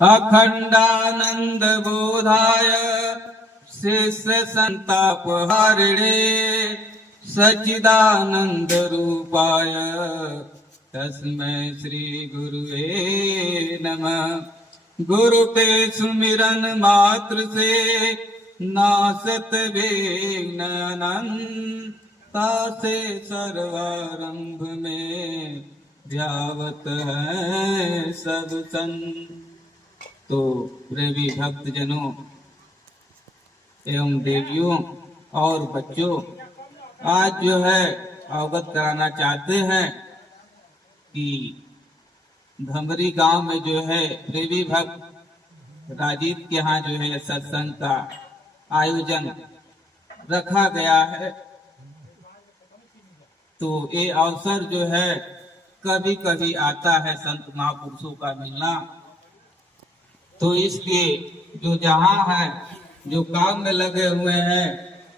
अखंडानंद बोधाय शिष्य संताप हारिणे सच्चिदानंद रूपाय तस्मै श्री गुरुवे नमः। गुरु के सुमिरन मात्र से नासत विघ्न अनंता से सर्वारंभ में ध्यावत है सब संत। तो प्रेमी भक्तजनों एवं देवियों और बच्चों, आज जो है अवगत कराना चाहते हैं कि धमरी गांव में जो है प्रेमी भक्त राजीव के यहाँ जो है सत्संग का आयोजन रखा गया है। तो ये अवसर जो है कभी कभी आता है संत महापुरुषों का मिलना। तो इसलिए जो जहाँ है, जो काम में लगे हुए हैं,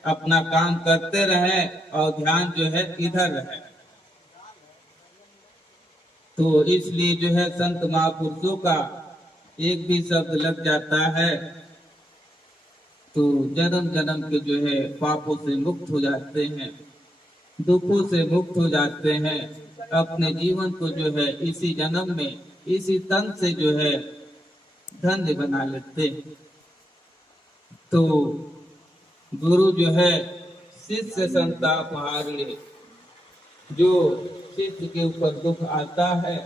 अपना काम करते रहे और ध्यान जो है इधर रहे। तो इसलिए जो है संत महापुरुषों का एक भी शब्द लग जाता है तो जन्म जन्म के जो है पापों से मुक्त हो जाते हैं, दुखों से मुक्त हो जाते हैं, अपने जीवन को जो है इसी जन्म में इसी तन से जो है धन्य बना लेते। तो गुरु जो है शिष्य संताप हारिणे, जो शिष्य के ऊपर दुख आता है,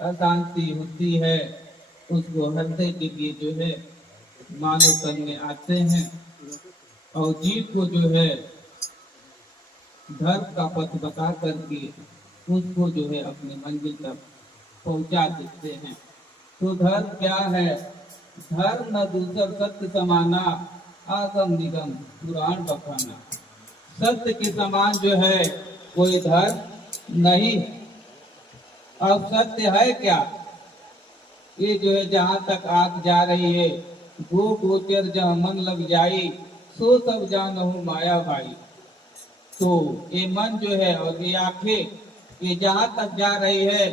अशांति होती है, उसको हरने के लिए जो है मानव करने आते हैं और जीव को जो है धर्म का पथ बता करके उसको जो है अपने मंजिल तक पहुंचा देते हैं। तो धर्म क्या है? धर्म न दूसर सत्य समाना, आगम निगम पुराण बखाना। सत्य के समान जो है कोई धर्म नहीं। अब सत्य है क्या? ये जो है जहाँ तक आंख जा रही है, गो गोचर जहाँ मन लग जाई, सो सब जानहु माया भाई। तो ये मन जो है और ये आंखें, ये जहाँ तक जा रही है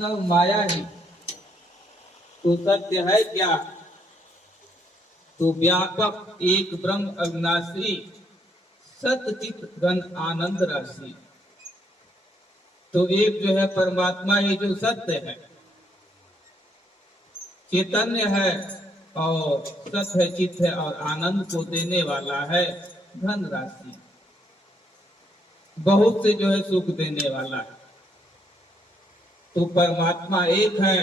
सब माया ही। तो सत्य है क्या? तो व्यापक एक ब्रह्म अविनाशी, सतचित घन आनंद राशि। तो एक जो है परमात्मा ही जो सत्य है, चैतन्य है और सत है, चित है और आनंद को देने वाला है, धन राशि बहुत से जो है सुख देने वाला है। तो परमात्मा एक है,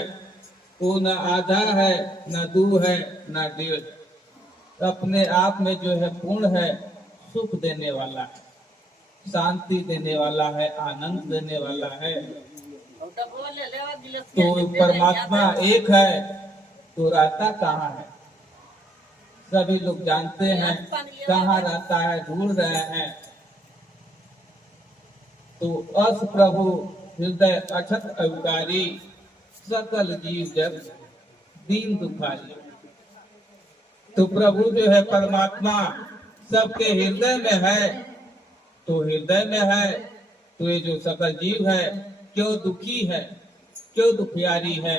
वो न आधा है, न दो है, न डेढ़, अपने आप में जो है पूर्ण है, सुख देने वाला है, शांति देने वाला है, आनंद देने वाला है। तो परमात्मा एक है तो रहता कहाँ है? सभी लोग जानते हैं कहाँ रहता है, ढूंढ रहे हैं। तो अस प्रभु हृदय अछत अविकारी, सकल जीव जग दीन दुखारी। तो प्रभु जो है परमात्मा सबके हृदय में है। तो हृदय में है तो ये जो सकल जीव है क्यों दुखी है, क्यों दुखियारी है,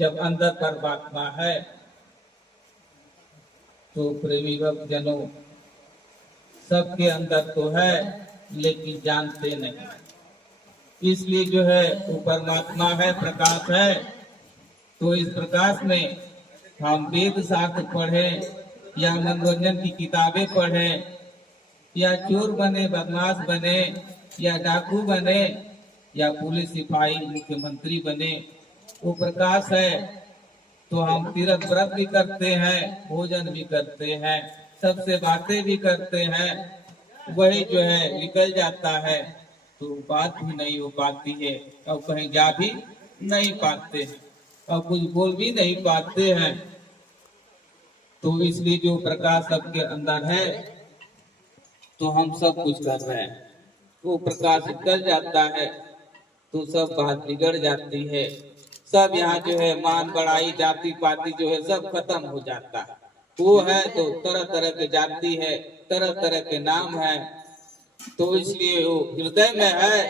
जब अंदर परमात्मा है। तो प्रेमी भक्त जनों, सबके अंदर तो है लेकिन जानते नहीं। इसलिए जो है वो परमात्मा है, प्रकाश है। तो इस प्रकाश में हम वेद शास्त्र पढ़ें या मनोरंजन की किताबें पढ़ें या चोर बने, बदमाश बने या डाकू बने या पुलिस सिपाही मुख्यमंत्री बने, वो प्रकाश है। तो हम तीर्थ व्रत भी करते हैं, भोजन भी करते हैं, सबसे बातें भी करते हैं, वही जो है निकल जाता है तो बात भी नहीं हो पाती है और कहीं जा भी नहीं पाते हैं और कुछ बोल भी नहीं पाते हैं। तो इसलिए जो प्रकाश सबके अंदर है तो हम सब कुछ कर रहे हैं, वो प्रकाश निकल जाता है तो सब बात बिगड़ जाती है। सब यहाँ जो है मान बढ़ाई, जाति पाति जो है सब खत्म हो जाता है। वो है तो तरह तरह के जाति है, तरह तरह के नाम है। तो इसलिए वो हृदय में है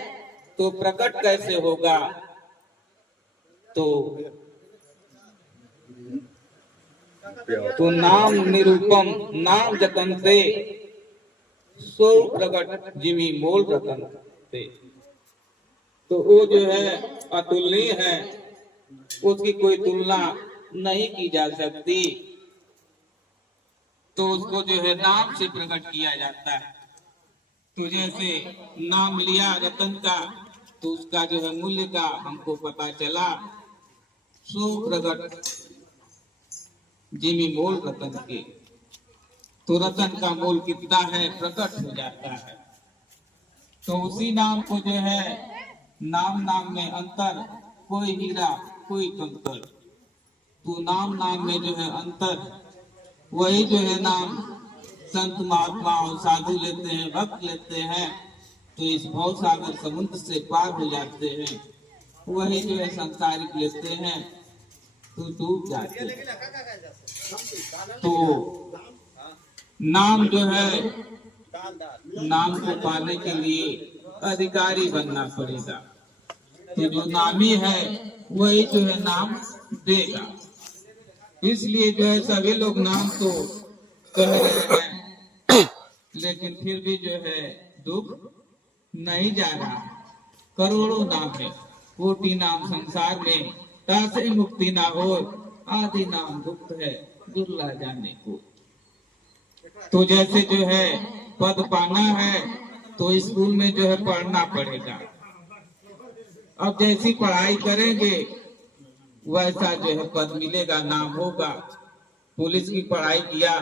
तो प्रकट कैसे होगा? तो तो नाम निरूपम नाम जतन से सो प्रगट जिमी मोल रतन से। तो वो जो है अतुलनीय है, उसकी कोई तुलना नहीं की जा सकती। तो उसको जो है नाम से प्रकट किया जाता है। तो जैसे नाम लिया रतन का, तो उसका जो है मूल्य का हमको पता चला। सो प्रगट जिमी मोल रतन के, तो रतन का मोल कितना है प्रकट हो जाता है। तो उसी नाम को जो है नाम नाम में अंतर, कोई हीरा कोई कंकर। तो नाम नाम में जो है अंतर, वही जो है नाम संत महात्मा और साधु लेते हैं, भक्त लेते हैं, तो इस भव सागर समुद्र से पार हो जाते हैं। वही जो है संसारिक लेते हैं तो डूब जाते हैं। तो नाम जो है, नाम को पाने के लिए अधिकारी बनना पड़ेगा। तो जो नामी है वही जो है नाम देगा। इसलिए जो है सभी लोग नाम तो कह रहे हैं, लेकिन फिर भी जो है दुख नहीं जा रहा। करोड़ों नाम है, कोटि नाम संसार में, तासे मुक्ति ना हो, आदि नाम गुप्त है दुर्लभ जाने को। तो जैसे जो है पद पाना है तो स्कूल में जो है पढ़ना पड़ेगा। अब जैसी पढ़ाई करेंगे वैसा जो है पद मिलेगा, नाम होगा। पुलिस की पढ़ाई किया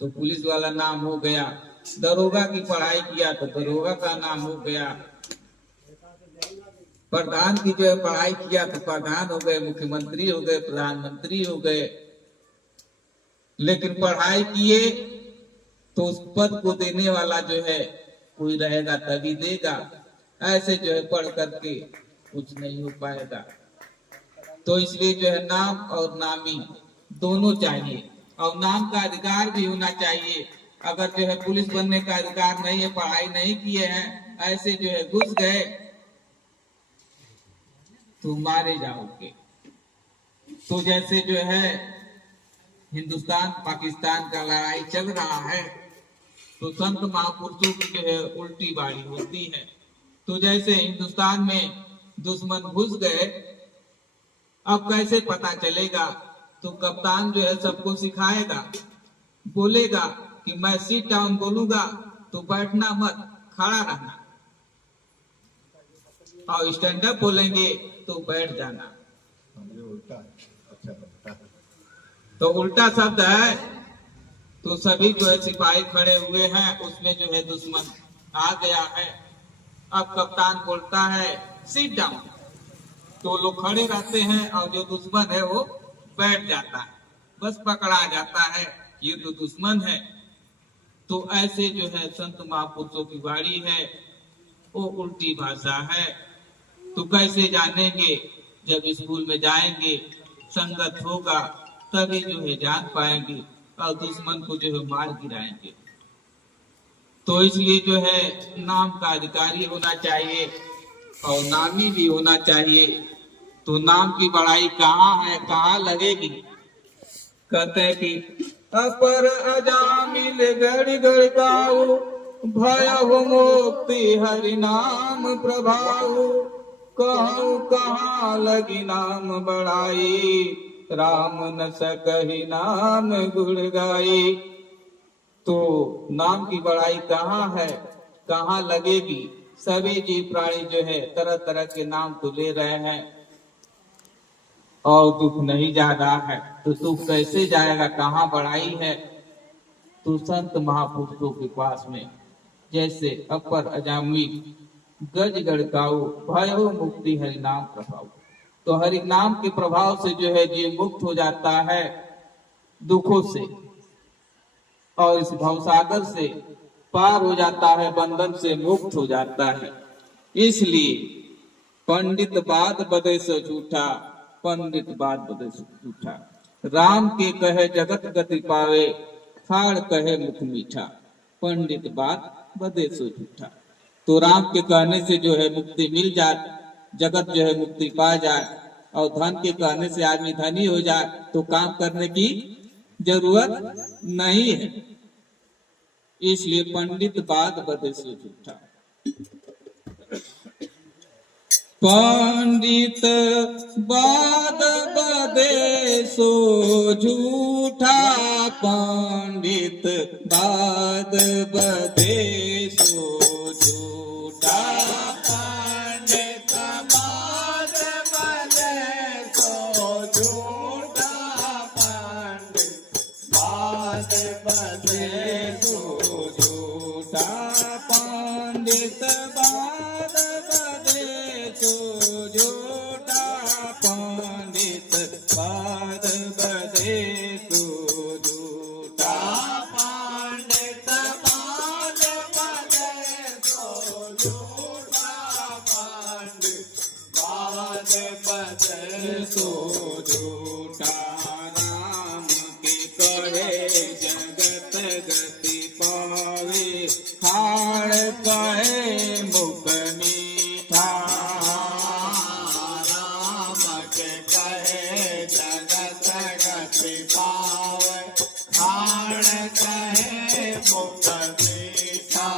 तो पुलिस वाला नाम हो गया, दरोगा की पढ़ाई किया तो दरोगा का नाम हो गया, प्रधान की जो है पढ़ाई किया तो प्रधान हो गए, मुख्यमंत्री हो गए, प्रधानमंत्री हो गए। लेकिन पढ़ाई किए तो उस पद को देने वाला जो है कोई रहेगा तभी देगा। ऐसे जो है पढ़ करके कुछ नहीं हो पाएगा। तो इसलिए जो है नाम और नामी दोनों चाहिए, और नाम का अधिकार भी होना चाहिए। अगर जो है पुलिस बनने का अधिकार नहीं है, पढ़ाई नहीं किए हैं, ऐसे जो है घुस गए तो मारे जाओगे। तो जैसे जो है हिंदुस्तान पाकिस्तान का लड़ाई चल रहा है, तो संत महापुरुषों की जो है उल्टी बारी होती है। तो जैसे हिंदुस्तान में दुश्मन घुस गए, अब कैसे पता चलेगा? तो कप्तान जो है सबको सिखाएगा, बोलेगा कि मैं सिट डाउन बोलूंगा तो बैठना मत, खड़ा रहना, और स्टैंड अप बोलेंगे तो बैठ जाना। तो उल्टा शब्द है। तो सभी जो है सिपाही खड़े हुए हैं, उसमें जो है दुश्मन आ गया है। अब कप्तान बोलता है सिट डाउन, तो लोग खड़े रहते हैं और जो दुश्मन है वो बैठ जाता है, बस पकड़ा जाता है, ये तो दुश्मन है। तो ऐसे जो है संत महापुरुषों की वाणी है, वो उल्टी भाषा है। तो कैसे जानेंगे? जब स्कूल में जाएंगे, संगत होगा, तभी जो है जान पाएंगे, और दुश्मन को जो है मार गिराएंगे। तो इसलिए जो है नाम का अधिकारी होना चाहिए और नामी भी होना चाहिए। तो नाम की बड़ाई कहाँ है, कहाँ लगेगी? कहते हैं कि अपर अजामिल गढ़ गढ़ गाओ, भय हो मुक्ति हरि नाम प्रभाव, कहूँ कहाँ लगी नाम बड़ाई, राम न सकहि नाम गुण गाई। तो नाम की बड़ाई कहाँ है, कहाँ लगेगी? सभी जीव प्राणी जो है तरह तरह के नाम तो ले रहे हैं और दुख नहीं जा रहा है। तो दुख कैसे जाएगा, कहाँ बड़ाई है? तो संत महापुरुषों के पास में जैसे अपर अजामी गज गड़काऊ, भयो मुक्ति हरि नाम प्रभाव। तो हरि नाम के प्रभाव से जो है जीव मुक्त हो जाता है दुखों से, और इस भवसागर से पार हो जाता है, बंधन से मुक्त हो जाता है। इसलिए पंडित बात बदे से झूठा, पंडित बात बदे से झूठा, राम के कहे जगत गति पावे, खाड़ कहे मुख मीठा, पंडित बात बदे से झूठा। तो राम के कहने से जो है मुक्ति मिल जाए, जगत जो है मुक्ति पा जाए, और धन के कहने से आदमी धनी हो जाए तो काम करने की जरूरत नहीं है। इसलिए पंडित बात बदे से झूठा। पंडित बात बदे सो झूठा, पंडित बात बदे सो झूठा, पंडित बात बदे सो झूठा, पंडित बात बदे सो झूठा, पंडित बात बदे सो झूठा, पंडित बात बदे सो झूठा, पंडित बात बदे सो झूठा, पंडित बात बदे सो झूठा। राम के कहे जगत गति पावे, हाड़ कहे मुख मीठा, राम के कहे जगत गति पावे, हाड़ कहे मुख मीठा,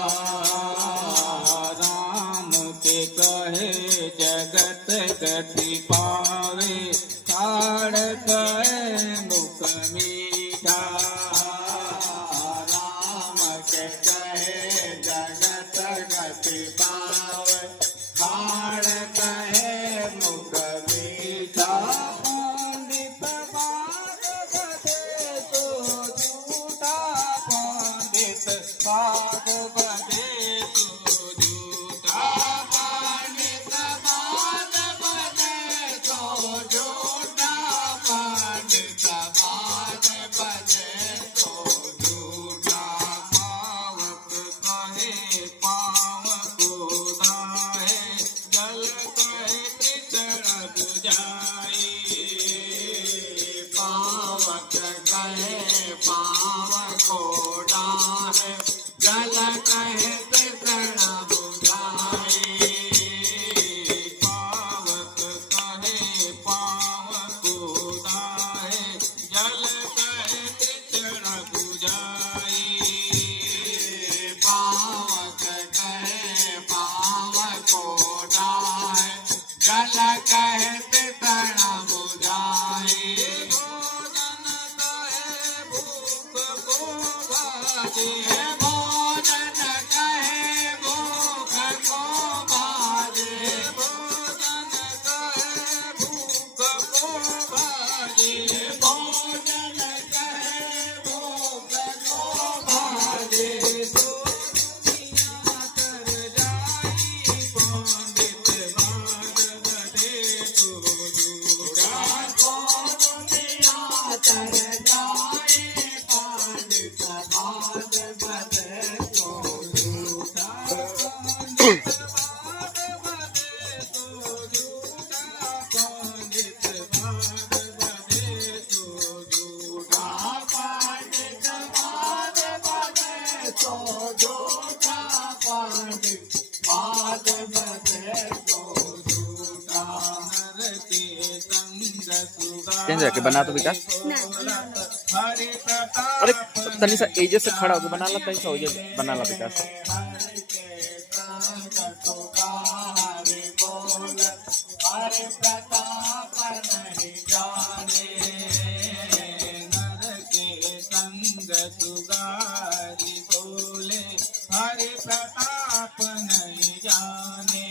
राम के कहे जगत गति पावे, हाड़ कहे मुख मीठा, राम के कहे जगत गति पावे, हाड़ कहे मुख मीठा, पंडित बात बदे सो झूठा, पंडित बात बदे सो झूठा, पंडित बात बदे सो झूठा, पंडित बात बदे सो झूठा, पावक कहे पावक दाहे, जल कहे कृष्ण बुझाई, पावक कहे पावक दाहे, जल कहे कृष्ण बुझाई, पावक कहे पावक दाहे, जल कहे कृष्ण बुझाई, पावक कहे पावक दाहे, जल कहे कृष्ण बुझाई, भोजन कहे भूख को भाजे, भोजन कहे भूख को भाजे, भोजन कहे भूख को भाजे, भोजन कहे भूख को भाजे, सो दुनिया कर जाई, पंडित बात बदे सो झूठा, सो दुनिया कर जाई, पंडित बात बदे सो झूठा, पंडित बात बदे सो झूठा, पंडित बात बदे सो झूठा, पंडित बात बदे सो झूठा, पंडित बात बदे सो झूठा, नर के संग सुगा चेंज रखे बना तो विकास। हरि प्रताप अरे तनी सा एजे से खड़ा होके बना ला, तनी सा ओजे बना ला विकास। हरि के संग सुगा हरि बोल, हरि प्रताप नहीं जाने, नर के संग सुगारी बोले, हरि प्रताप नहीं जाने,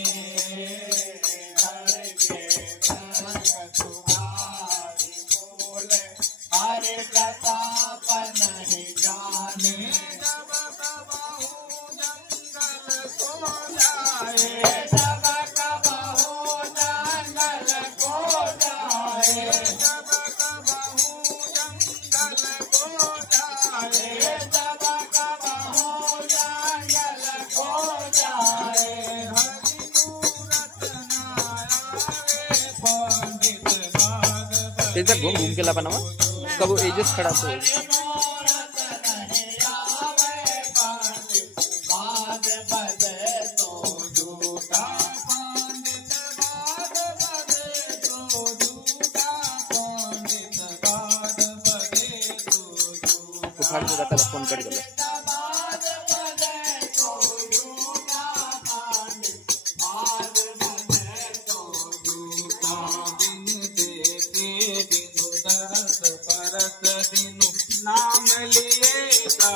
हरि के संग सुगारी बोले, हरि प्रताप नहीं जाने, जब कबहू जंगल सो जाए, जब कबहू जंगल को जाए, जब कबहू जंगल को जाए, जब कबहू जंगल को जाए, हरि मूरत न आवे, पंडित बात तेजा घूम घूम के ला बनावा, कब एजे से खड़ा तो झूठा, पंडित बात बदे सो झूठा। फाड़ दे रखा फोन कर गला नाम लिए का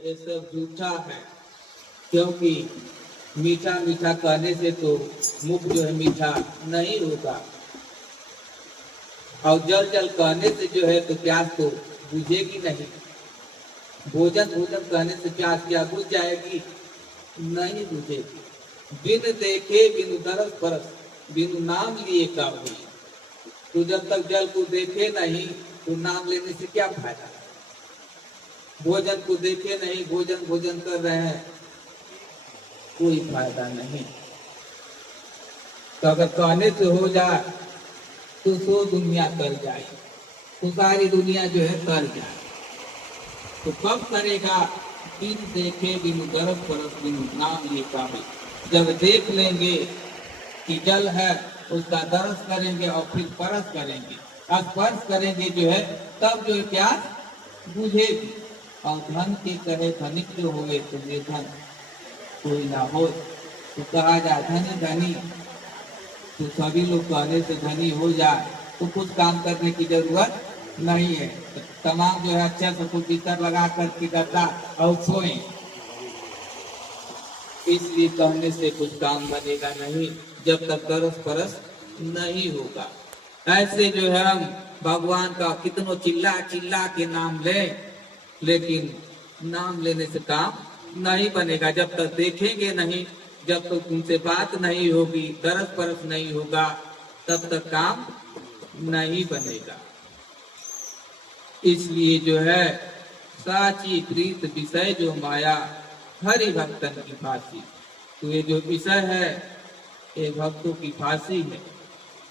ये सब झूठा है, क्योंकि मीठा मीठा कहने से तो मुख जो है मीठा नहीं होगा, और जल जल कहने से जो है तो प्यास तो बुझेगी नहीं। भोजन भोजन कहने से प्यास क्या बुझ जाएगी? नहीं बुझेगी। बिन देखे बिनु दरस परस बिनु नाम लिए का हुई। तो जब तक जल को देखे नहीं तो नाम लेने से क्या फायदा? भोजन को देखे नहीं, भोजन भोजन कर रहे हैं, कोई फायदा नहीं। तो अगर कहने से हो जाए तो सो दुनिया कर जाए, तो सारी दुनिया जो है कर जाए। तो कब करेगा? बिन देखे बिनु दरस परस बिनु नाम लिए का हुई। जब देख लेंगे कि जल है, उसका दरस करेंगे और फिर परस करेंगे, स्पर्श करेंगे जो है, तब जो है प्यास बुझेगी। और धन के कहे धनिक जो होवे तो निर्धन कोई ना हो। तो कहा जाए धनी धनी, तो सभी लोग कहने से धनी हो जाए तो कुछ काम करने की जरूरत नहीं है। तमाम जो है अच्छा से कुछ बिस्तर लगा करके गद्दा और सोए, इसलिए कहने से कुछ काम बनेगा नहीं जब तक दरस परस नहीं होगा। ऐसे जो है हम भगवान का कितनों चिल्ला चिल्ला के नाम ले, लेकिन नाम लेने से काम नहीं बनेगा। जब तक देखेंगे नहीं, जब तक उनसे बात नहीं होगी, दरस परस नहीं होगा, तब तक काम नहीं बनेगा। इसलिए जो है साची प्रीत विषय जो माया हरि भक्तन की फांसी। तो ये जो विषय है ये भक्तों की फांसी है,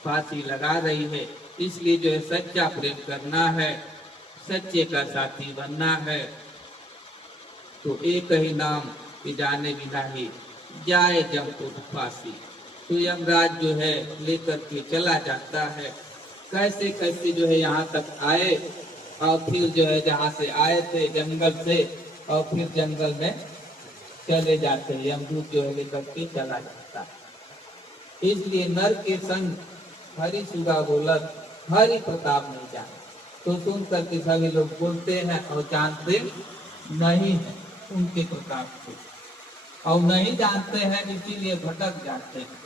फांसी लगा रही है। इसलिए जो है सच्चा प्रेम करना है, सच्चे का साथी बनना है। तो एक ही नाम कि जाने बिना ही जाए जमपुर फांसी। तो यमराज जो है लेकर के चला जाता है। कैसे कैसे जो है यहाँ तक आए और फिर जो है जहाँ से आए थे जंगल से, और फिर जंगल में चले जाते हैं। यमदूत जो है लेकर के चला जाता है। इसलिए नर के संग हरि सुगा बोलत, हरि प्रताप नहीं जाने। तो सुन करके सभी लोग बोलते हैं और जानते नहीं है उनके प्रताप को, और नहीं जानते हैं इसीलिए भटक जाते हैं।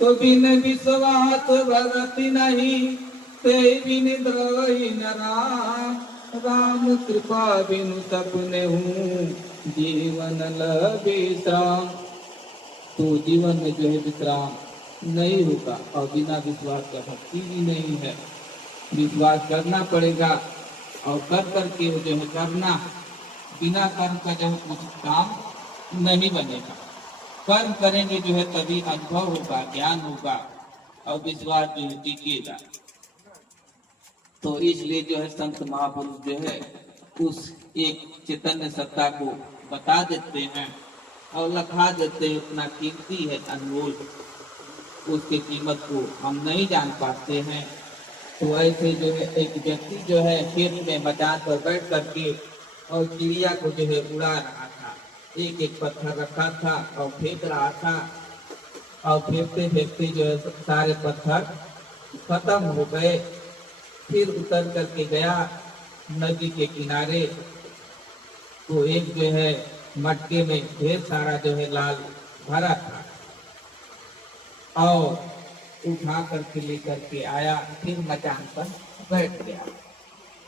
तो बिन विश्वास भगति नहीं, ते बिन द्रोही न राम। राम कृपा बिनु सपने हूँ, जीवन लगे विश्राम। तो जीवन में जो है विश्राम नहीं होगा, और बिना विश्वास का भक्ति भी नहीं है। विश्वास करना पड़ेगा, और कर करके जो है करना। बिना कर्म का जो है कुछ काम नहीं बनेगा। कर्म करेंगे जो है तभी अनुभव होगा, ज्ञान होगा, और विश्वास जो है टिकेगा। तो इसलिए जो है संत महापुरुष जो है उस एक चैतन्य सत्ता को बता देते हैं और लखा देते हैं। उतना कीमती है, अनमोल, उसके कीमत को हम नहीं जान पाते हैं। तो ऐसे जो है एक व्यक्ति जो है खेत में मैदान पर बैठ करके और चिड़िया को जो है उड़ा रहा था। एक एक पत्थर रखा था और फेंक रहा था, और फेंकते फेंकते जो है सारे पत्थर खत्म हो गए। फिर उतर करके गया नदी के किनारे, तो एक जो है मटके में ढेर सारा जो है लाल भरा था, और उठा करके लेकर के आया। फिर मचान पर बैठ गया।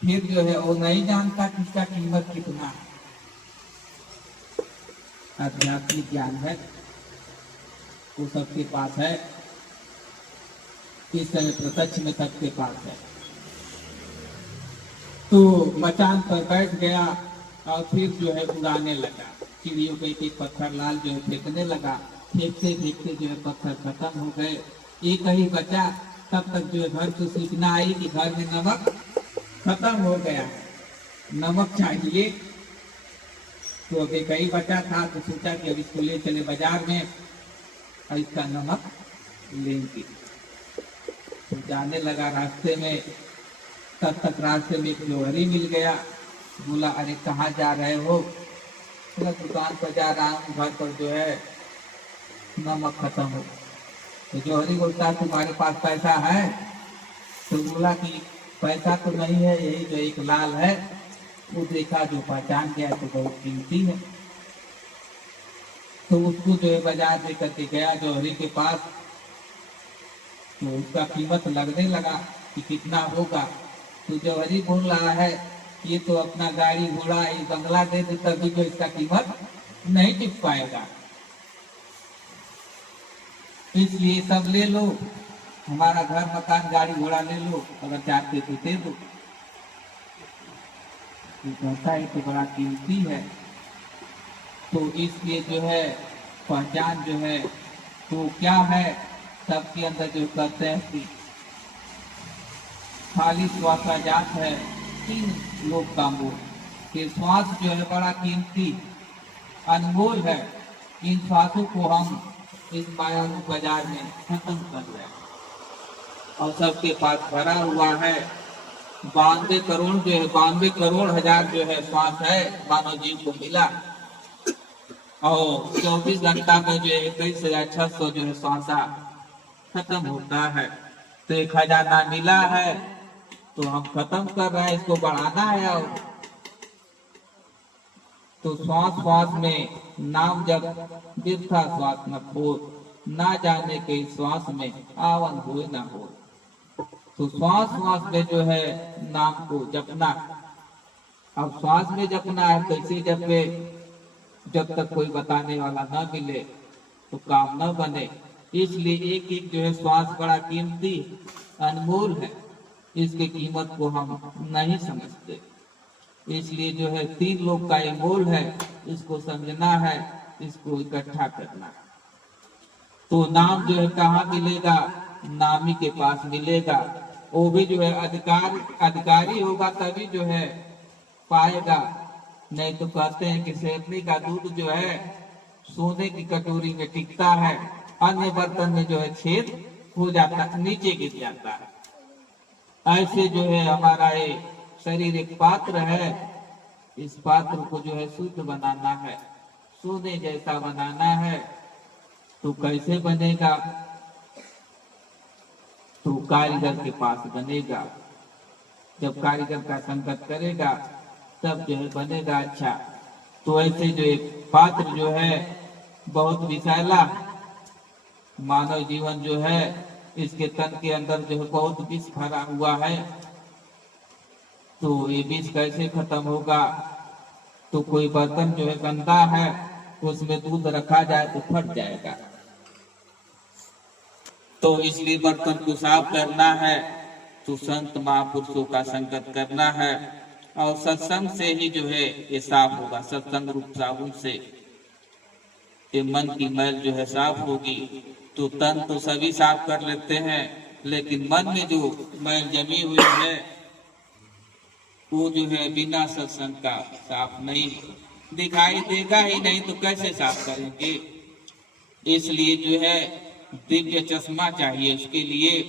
फिर जो है वो नहीं जानता किसका कीमत कितना है। आध्यात्मिक ज्ञान है वो सबके पास है, इस समय प्रत्यक्ष में सबके पास है। तो मचान पर बैठ गया और फिर जो है उड़ाने लगा। चिड़ियों के एक पत्थर लाल जो है फेंकने लगा। फेंकते फेंकते जो है पत्थर खत्म हो गए। एक ही बचा। तब तक जो है घर को सूचना आई कि घर में नमक खत्म हो गया, नमक चाहिए। तो अभी कहीं बचा था, तो सोचा कि अब इसको ले चले बाजार में और इसका नमक लेंगे। तो जाने लगा रास्ते में। तब तक रास्ते में एक जोहरी मिल गया। बोला, अरे कहाँ जा रहे हो? बोला, दुकान पर जा रहा हूँ, घर पर जो है नमक खत्म हो। तो जोहरी बोलता, तुम्हारे पास पैसा है? तो बोला कि पैसा तो नहीं है, यही जो एक लाल है वो देखा, जो पहचान गया तो बहुत कीमती है। तो उसको जो है बाजार दे करके गया जोहरी के पास। तो उसका कीमत लगने लगा कि कितना होगा। तो जोहरी बोल रहा है, ये तो अपना गाड़ी घोड़ा ये बंगला दे दे तभी जो इसका कीमत नहीं टिक पाएगा, इसलिए सब ले लो, हमारा घर मकान गाड़ी घोड़ा ले लो, अगर चाहते तो दे दो। तो कहता है तो बड़ा कीमती है। तो इसलिए जो है पहचान जो है तो क्या है, सबके अंदर जो कहते हैं कि खाली श्वास जात है तीन लोग का मोल। कि श्वास जो है बड़ा कीमती अनमोल है। इन श्वासों को हम इस मायावी बाजार में खत्म कर रहे हैं, और सबके पास भरा हुआ है 92 करोड़ जो है 92 करोड़ हजार जो है श्वास है मानव जीव को मिला, और 24 घंटा में जो है 21,600 जो है श्वासा खत्म होता है। तो एक खजाना मिला है तो हम खत्म कर रहे हैं, इसको बढ़ाना है। और तो श्वास श्वास में नाम जब व्यर्था श्वास न खोर, ना जाने के श्वास में आवन हुए न हो। तो श्वास श्वास में जो है नाम को जपना। अब श्वास में जपना है, कैसे जपे? जब तक कोई बताने वाला न मिले तो काम न बने। इसलिए एक एक जो है श्वास बड़ा कीमती अनमोल है, इसकी कीमत को हम नहीं समझते। इसलिए जो है तीन लोग का ये मोल है, इसको समझना है, इसको इकट्ठा करना। तो नाम जो है कहाँ मिलेगा? नामी के पास मिलेगा। वो भी जो है अधिकारी होगा तभी जो है पाएगा। नहीं तो कहते हैं कि शेरनी का दूध जो है सोने की कटोरी में टिकता है, अन्य बर्तन में जो है छेद हो जाता है, नीचे गिर जाता है। ऐसे जो है हमारा ये शरीर एक पात्र है, इस पात्र को जो है शुद्ध बनाना है, सोने जैसा बनाना है। तो कैसे बनेगा? तो कारीगर के पास बनेगा। जब कारीगर का संकट करेगा तब जो है बनेगा अच्छा। तो ऐसे जो एक पात्र जो है बहुत विषैला, मानव जीवन जो है इसके तन के अंदर जो है बहुत विष भरा हुआ है। तो ये विष कैसे खत्म होगा? तो कोई बर्तन जो है गंदा है, उसमें दूध रखा जाए तो फट जाएगा। तो इसलिए बर्तन को साफ करना है तो संत महापुरुषों का संगत करना है, और सत्संग से ही जो है ये साफ होगा। सत्संग रूप साबुन से ये मन की मैल जो है साफ होगी। तो तन तो सभी साफ कर लेते हैं, लेकिन मन में जो मैल जमी हुई है वो जो है बिना सत्संग का साफ नहीं दिखाई देगा ही नहीं, तो कैसे साफ करेंगे? इसलिए जो है दिव्य चश्मा चाहिए उसके लिए।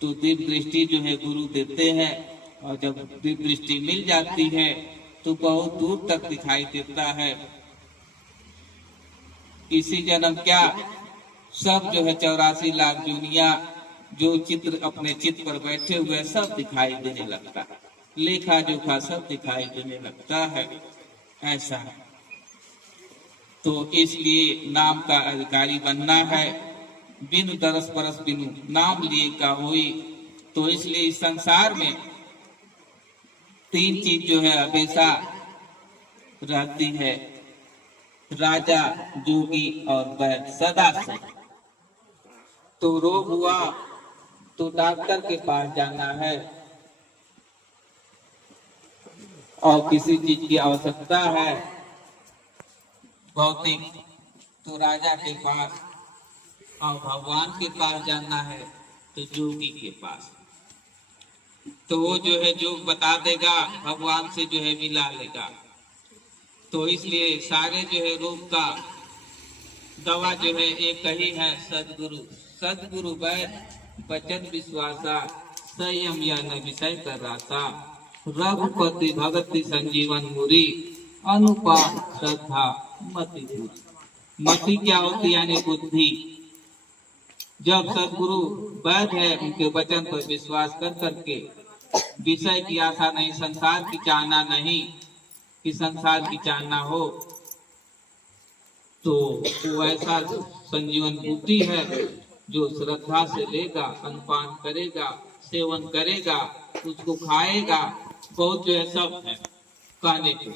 तो दिव्य दृष्टि जो है गुरु देते हैं, और जब दिव्य दृष्टि मिल जाती है तो बहुत दूर तक दिखाई देता है। इसी जन्म क्या सब जो है 84 लाख दुनिया जो चित्र अपने चित्त पर बैठे हुए सब दिखाई देने लगता है, लेखा जोखा सब दिखाई देने लगता है। ऐसा है। तो इसलिए नाम का अधिकारी बनना है। बिनु दरस परस बिनु नाम लिए का होई। तो इसलिए इस संसार में 3 चीज जो है हमेशा रहती है, राजा, जोगी और वैद्य, सदा से। तो रोग हुआ तो डॉक्टर के पास जाना है, और किसी चीज की आवश्यकता है भौतिक, तो राजा के पास, और भगवान के पास जाना है तो जोगी के पास। तो वो जो है योग बता देगा, भगवान से जो है मिला लेगा। तो इसलिए सारे जो है रोग का दवा जो है एक ही है, सदगुरु। सदगुरु वैद्य वचन विश्वासा, संयम या न विषय कर रासा, रघुपति भगति संजीवन मुरी, अनुपान श्रद्धा मति पूरी। मति क्या होती है? यानी बुद्धि। जब सदगुरु वैद्य है, उनके वचन पर विश्वास कर करके विषय की आशा नहीं, संसार की चाहना नहीं कि संसार की चाहना हो, तो वो ऐसा संजीवन बूटी है जो श्रद्धा से लेगा, अनुपान करेगा, सेवन करेगा, उसको खाएगा। बहुत जो है सब है कहने को,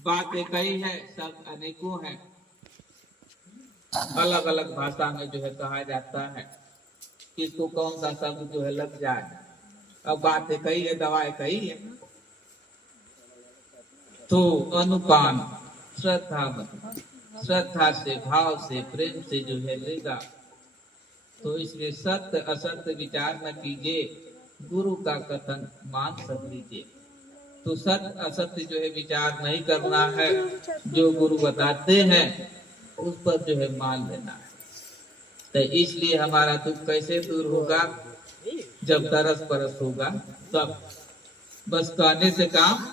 बात एक ही है, सब अनेकों है, अलग अलग भाषा में जो है कहा जाता है। किसको कौन सा शब्द जो है लग जाए, अब बात एक ही है, दवा एक ही है। तो अनुपान श्रद्धा मत, श्रद्धा से, भाव से, प्रेम से जो है लेगा। तो इसलिए सत्य असत्य विचार न कीजिए, गुरु का कथन मान सब लीजिए। तो सत्य असत्य जो है विचार नहीं करना है, जो गुरु बताते हैं उस पर जो है मान लेना है। तो इसलिए हमारा दुख कैसे दूर होगा? जब तरस परस होगा तब। बस कहने से काम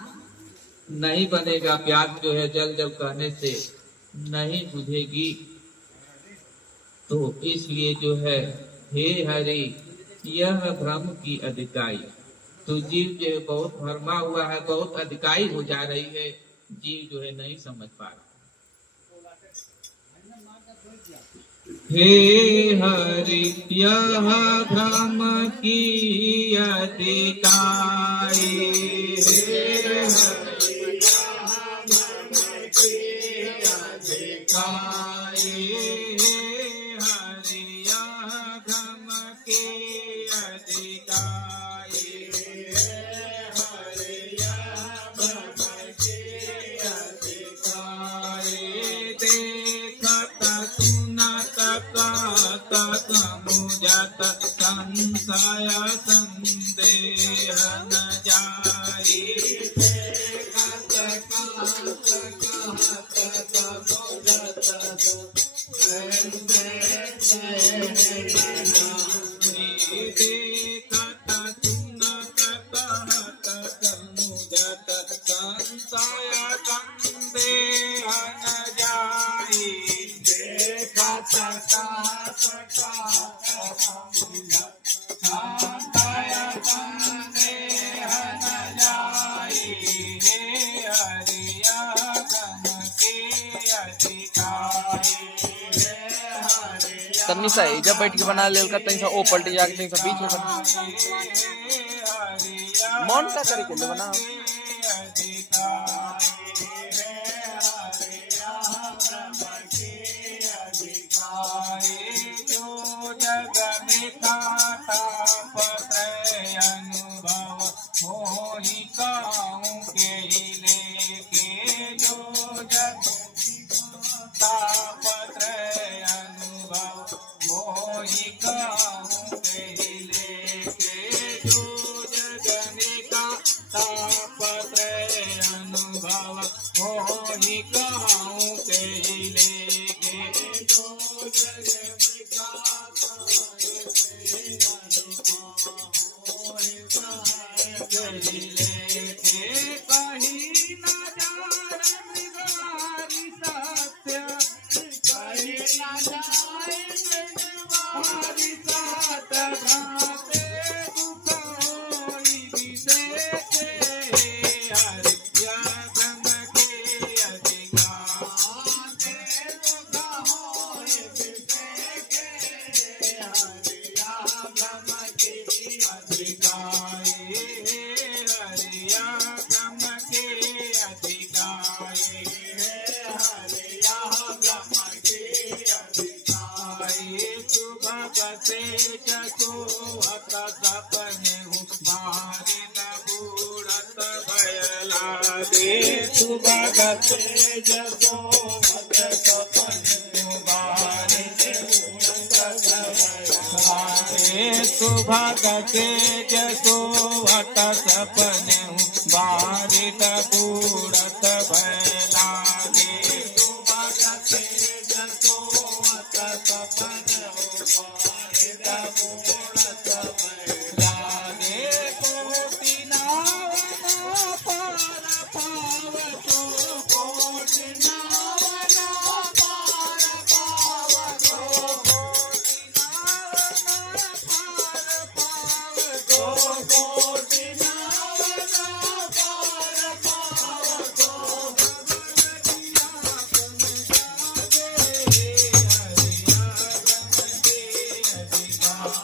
नहीं बनेगा, प्यास जो है जल जल कहने से नहीं बुझेगी। तो इसलिए जो है हे हरि यह भ्रम की अधिकाई। तो जीव जो है बहुत भरमा हुआ है, बहुत अधिकाई हो जा रही है, जीव जो है नहीं समझ पा रहा। हे हरि यह भ्रम की अधिकाई, हे हरि देखत सुनत कहत समुझ जत संशय संदेह न जाई देखत सुनत कहत समुझत संशय संदेह न जाई देखत कहत समुझत संशय संदेह न जाई हे हरिया गम के अधिकारी तन्नी सा जब बैठ के बना लेल का तनी सा ओ पलट जाके तनी सा बीच में बना मन का करे के बना जो जग में खाता पत्र अनुभव हो ही कहूँ के लेके जो जग पत्र अनुभव हो ही कहूँ के लेके जो जग में खाता पत्र अनुभव हो ही कहूँ के लेके जो जग में खाता लेके कहीं न जान मृगवारी सत्य कहीं न जाए मृगवारी सत्य भाते दुख होई विदेशे हरिया ब्रह्म के अधिकार दुख होई विदेशे हरिया ब्रह्म के अधिकारी हरिया ब्रह्म के अधिकारी हरिया ब्रह्म के अधिकारी सुभग से जसो हत सपने हूँ बाहरी न बूढ़त भयला दे सुभग से जसो हत सपने हूँ बाहरी न बूढ़त सुभग से जसो हत सपने हूँ बारित बूढ़त भयला दे सुभग से जसो हत सपने हूँ बारित बूढ़त भयला दे कोटि नावना पार पावतो कोटि नावना पार पावतो कोटि नावना पार पावतो हरिया ब्रह्म के अधिकार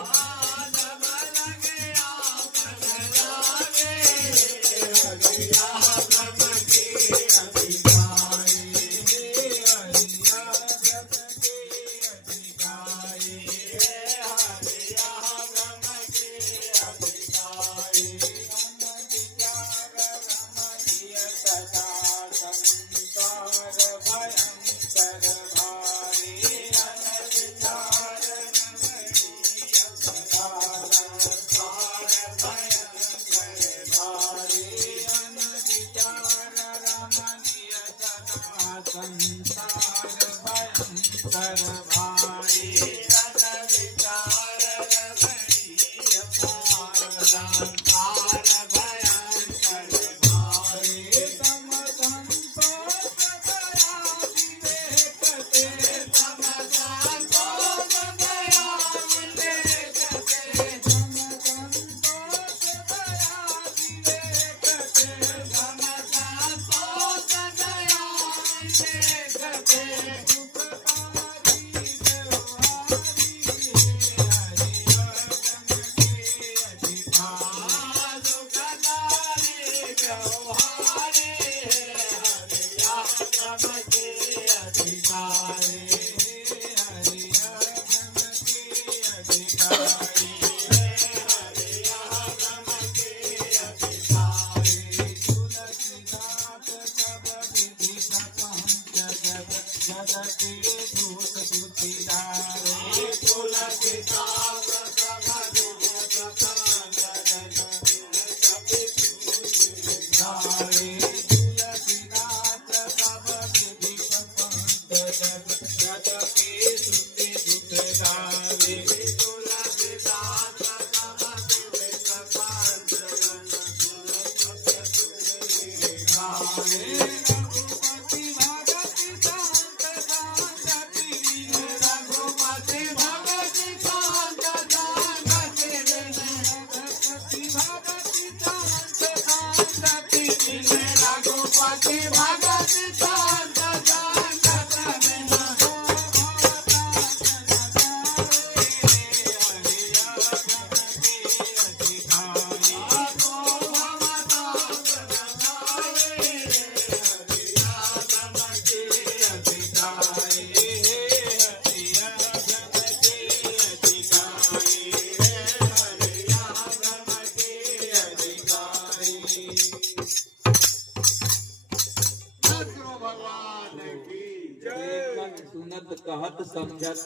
कहत समझत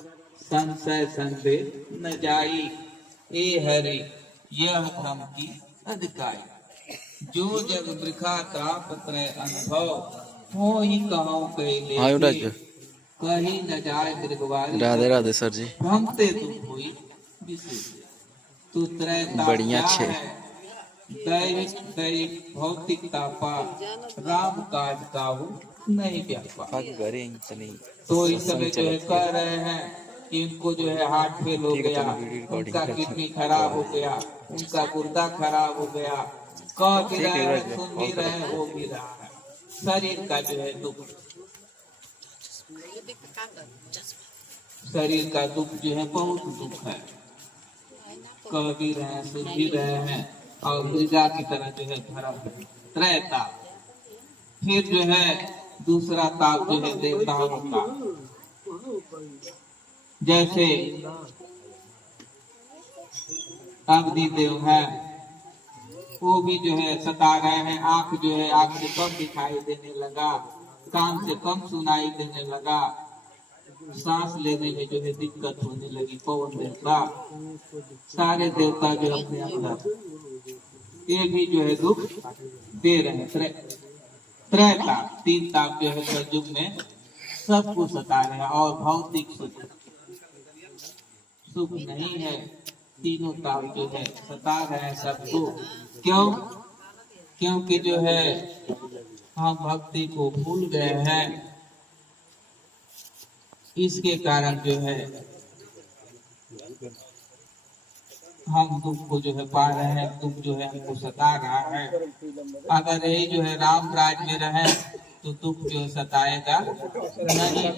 संशय संदेह न जाई। ए हरि यह भ्रम की अधिकाई, जो जग वृखा ताप त्रय अनुभव, हो ही कहो कैले हाँ युवराज, कहीं न जाए दीर्घवारी। राधे राधे सर जी, भ्रमते दुख हुई विशेष। तू त्रय ताप बढ़िया क्या छे। है, दैहिक दैहिक भौतिक तापा, राम काज काहू नहीं व्यापा। तो इस समय जो है कह रहे हैं कि इनको जो है हार्ट फेल हो ठीक है, गया, तो मैं वीडियो रिकॉर्डिंग उनका करता हूँ। किडनी खराब हो गया, उनका गुर्दा खराब हो गया, कह भी ठीक है रहे युवराज, हैं, सुन ऑन भी करो। रहे हैं, हो भी रहा है। शरीर का जो है दुख, शरीर का दुख जो है बहुत दुख है, कह भी रहे हैं, सुन भी रहे हैं, और मृगा की तरह जो है भरम है। त्रय ताप, फिर जो है दूसरा ताप जो है देवताओं का, जैसे अग्नि देव है, वो भी जो है सता रहे हैं। आंख जो है आंख से कम दिखाई देने लगा, कान से कम सुनाई देने लगा, सांस लेने में जो है दिक्कत होने लगी। पवन देवता, सारे देवता जो अपने अंदर, ये भी जो है दुख दे रहे हैं। त्रय ताप, तीन ताप जो है कलयुग में सबको सता रहे हैं। और भौतिक सुख, सुख नहीं है, तीनों ताप जो है सता रहे हैं सबको। क्यों? क्योंकि जो है हम भक्ति को भूल गए हैं, इसके कारण जो है हम दुख को जो है पा रहे हैं, दुख जो है हमको सता रहा है। अगर यही जो है राम राज में रहे तो दुख जो है सताएगा नहीं,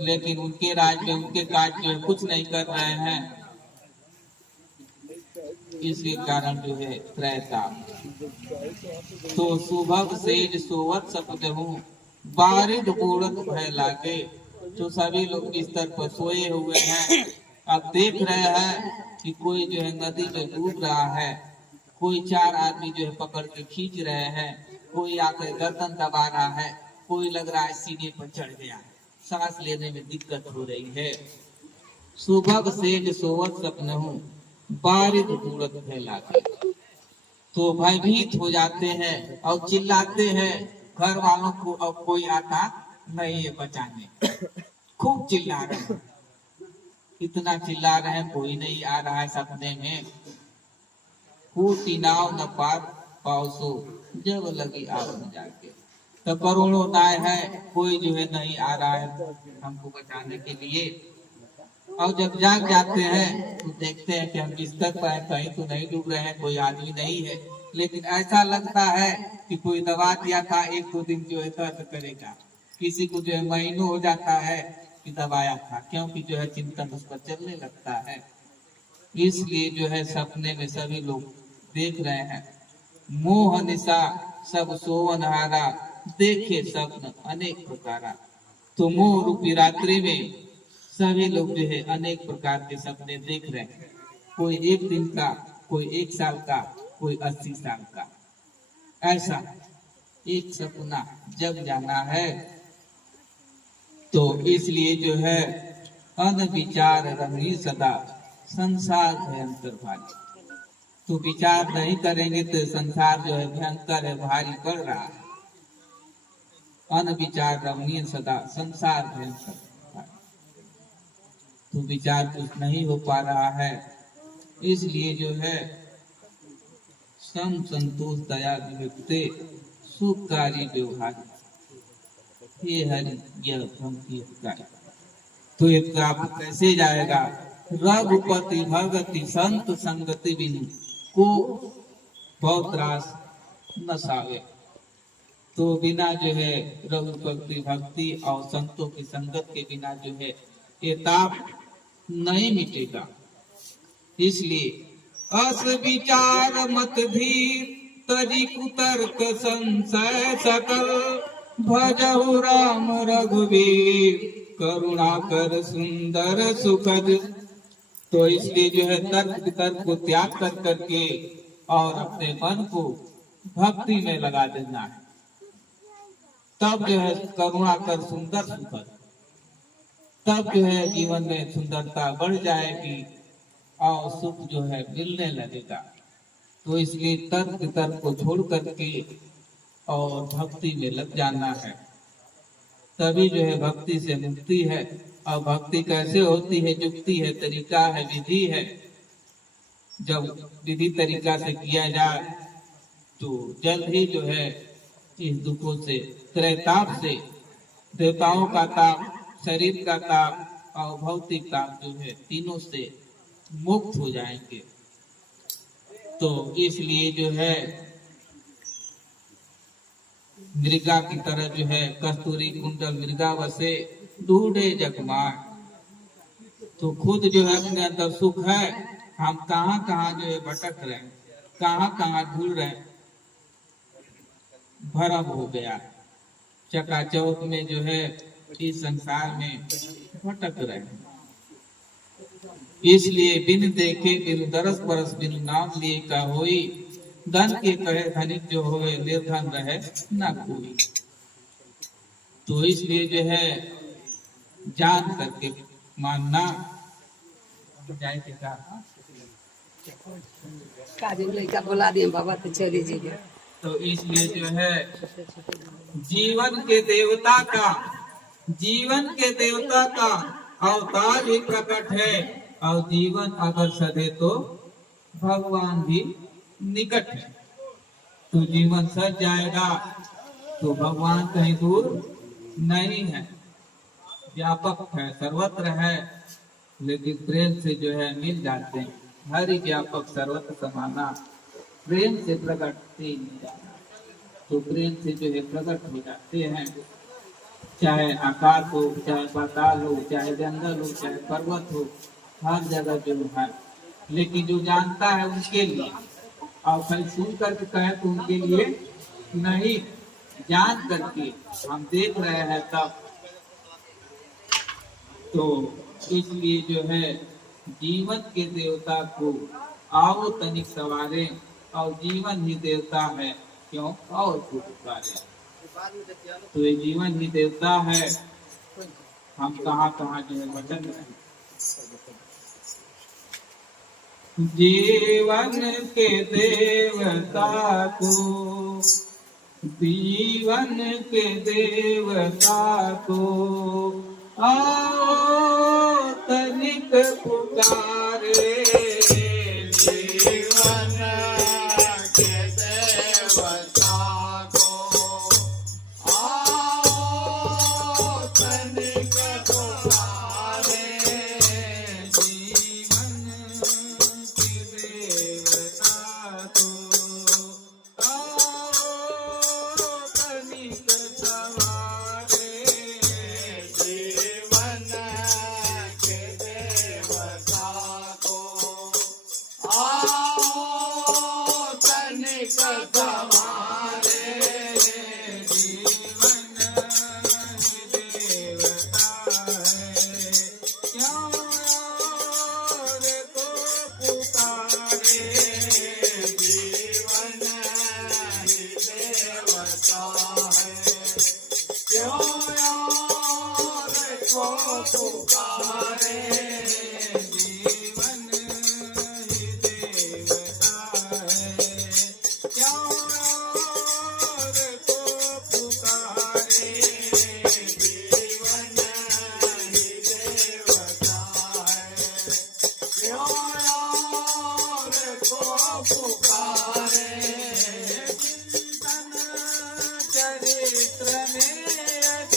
लेकिन उनके राज में उनके काज जो है कुछ नहीं कर रहे हैं, इसके कारण जो है त्रयता। तो सुभग सेज सोवत सपदहु, बारिद बूढ़त भय लागे। तो सभी लोग बिस्तर पर सोए हुए हैं, अब देख रहे हैं कि कोई जो है नदी में डूब रहा है, कोई चार आदमी जो है पकड़ के खींच रहे हैं, कोई आकर गर्दन दबा रहा है, कोई लग रहा है सीने पर चढ़ गया, सांस लेने में दिक्कत हो रही है। सुभग सेज सोवत सपनहु, बारिद बूढ़त भय लागे। तो भयभीत हो जाते हैं और चिल्लाते हैं घर वालों को, अब कोई आता नहीं है बचाने। खूब चिल्ला रहे हैं, इतना चिल्ला रहे हैं, कोई नहीं आ रहा है सपने में। फूटी नाव न पार पाओसो, जब लगी आग न जाके। तो करोड़ों नाव है, कोई जो है नहीं आ रहा है हमको बचाने के लिए। और जब जाग जाते हैं तो देखते हैं कि हम बिस्तर पर हैं, कहीं तो नहीं डूब रहे हैं, कोई आदमी नहीं है, लेकिन ऐसा लगता है कि कोई दबा दिया था, एक दो दिन जो है दर्द करेगा। किसी को जो है महीनों हो जाता है कि दबाया था, क्योंकि जो है चिंतन उस पर चलने लगता है। इसलिए जो है सपने में सभी लोग देख रहे हैं। मोह निशा सब सोवन हारा, देखे स्वप्न अनेक प्रकारा। तो मोह रूपी रात्रि में सभी लोग जो है अनेक प्रकार के सपने देख रहे हैं। कोई एक दिन का, कोई 1 साल का, कोई 80 साल का। ऐसा एक सपना जब जाना है, तो इसलिए जो है अनविचार रही सदा, संसार भयंकर भारी। तो विचार नहीं करेंगे तो संसार जो है भयंकर है, भारी पड़ रहा है। अनविचार रमणीय सदा, संसार भयंकर। तो विचार कुछ नहीं हो पा रहा है, इसलिए जो है सम संतोष दया विमुक्ते, सुखकारी व्यवहार। ये हरि यह भ्रम की अधिकारी। तो ये कैसे जाएगा? रघुपति भगति संत संगति बिनु, को बहुत रास न सावे। तो बिना जो है रघुपति भक्ति और संतों की संगत के बिना जो है ये ताप नहीं मिटेगा। इसलिए अस विचार मत धीर, तजी कुतर्क संशय सकल, भजहु राम रघुवीर, करुणा कर सुंदर सुखद। तो इसलिए जो है तर्क वितर्क को त्याग कर करके और अपने मन को भक्ति में लगा देना है, तब जो है करुणा कर सुंदर सुखद। तब जो है जीवन में सुंदरता बढ़ जाएगी और सुख जो है मिलने लगेगा। तो इसलिए तर्क को छोड़ करके और भक्ति में लग जाना है, तभी जो है भक्ति से मुक्ति है। और भक्ति कैसे होती है? युक्ति है, तरीका है, विधि है। जब विधि तरीका से किया जाए तो जल्द ही जो है इस दुखों से, त्रैताप से, देवताओं का ताप, शरीर का ताप और भौतिक ताप जो है, तीनों से मुक्त हो जाएंगे। तो इसलिए जो है मृगा की तरह जो है कस्तूरी कुंडल मृगा वसे ढूंढे जगमार। तो खुद जो है अपने अंदर सुख है, हम कहाँ कहाँ जो है भटक रहे हैं, कहाँ कहाँ ढूंढ रहे हैं, भरम हो गया, चकाचौंध में जो है इस संसार में भटक रहे हैं। इसलिए बिन देखे बिन दरस परस बिन नाम लिए का होई, धन के कहे धनिक जो होए निर्धन रहे न कोई। तो इसलिए जो है जान करके मानना जाए के कहा लड़का बोला दिए बाबा तो चले जाइए। तो इसलिए जो है जीवन के देवता का अवतार ही प्रकट है। और जीवन अगर सधे तो भगवान भी निकट है। तो जीवन सज जाएगा तो भगवान कहीं दूर नहीं है, व्यापक है, सर्वत्र है। लेकिन प्रेम से जो है मिल जाते हैं। हर ही व्यापक सर्वत्र समाना, प्रेम से प्रकट नहीं जाना। तो प्रेम से जो है प्रकट हो जाते हैं। चाहे आकाश हो, चाहे पाताल हो, चाहे जंगल हो, चाहे पर्वत हो, हर जगह जो है। लेकिन जो जानता है उनके लिए, और खाली सुन करके कहे तो उनके लिए नहीं, जान करके हम देख रहे हैं तब। तो इसलिए जो है जीवन के देवता को आओ तनिक सवारे, और जीवन ही देवता है क्यों और को पुकारे। तो ये जीवन ही देवता है, हम कहाँ कहाँ जो है भटक रहे हैं। जीवन के देवता को, जीवन के देवता को आओ तनिक पुकारे। जीवन के देवता को आओ तनिक पुकारे। यदि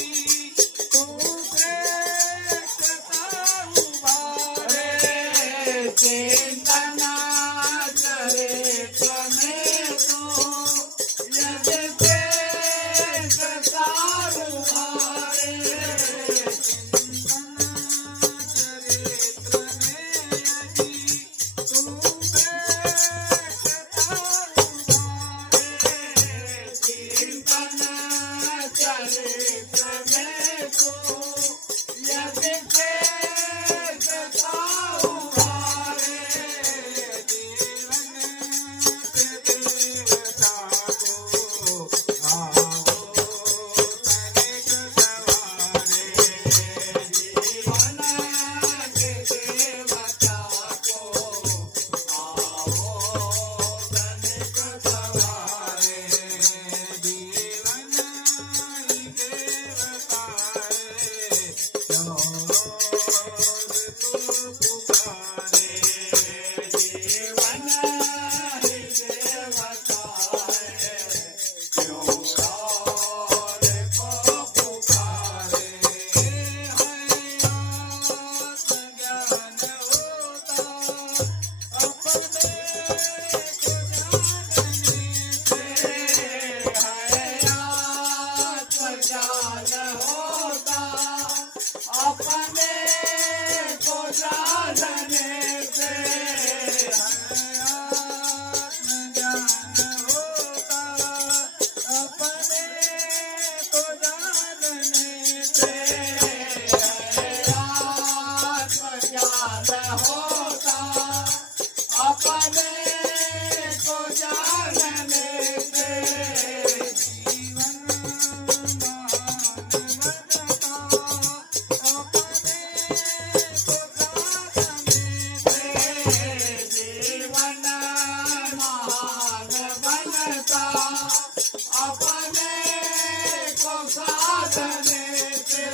होता अपने को जानने से जीवन महान बनता अपने को साधने से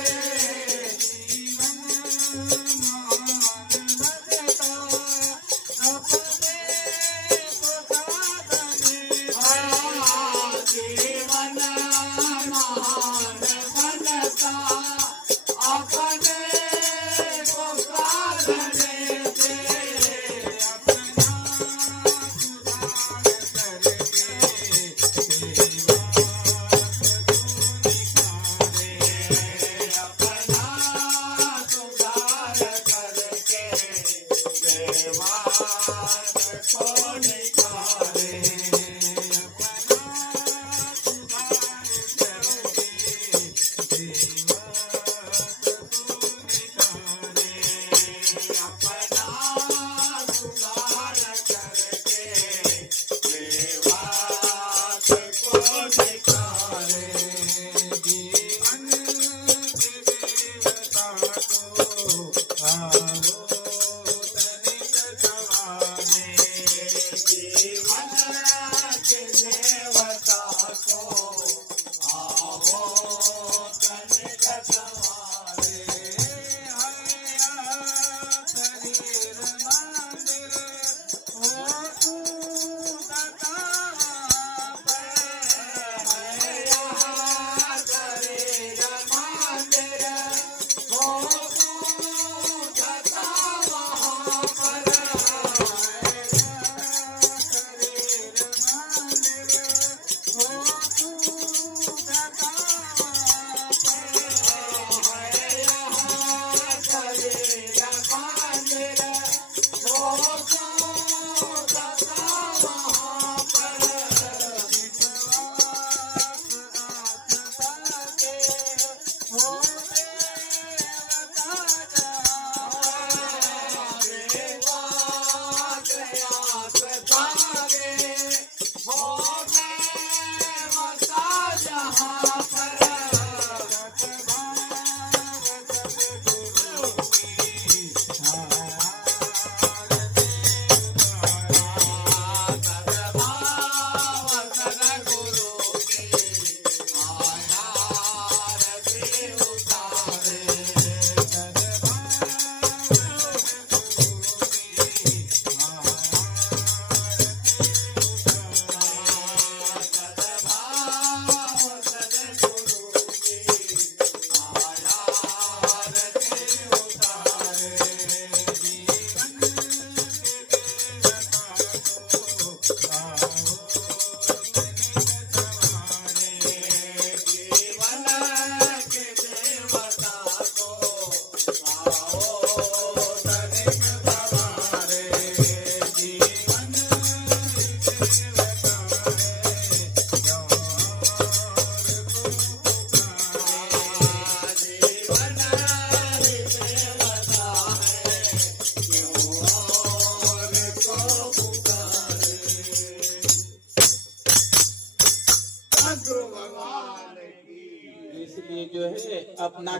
जीवन महान बनता अपने को साधने से जीवन महान बनता अपने को साधने से इसलिए जो है अपना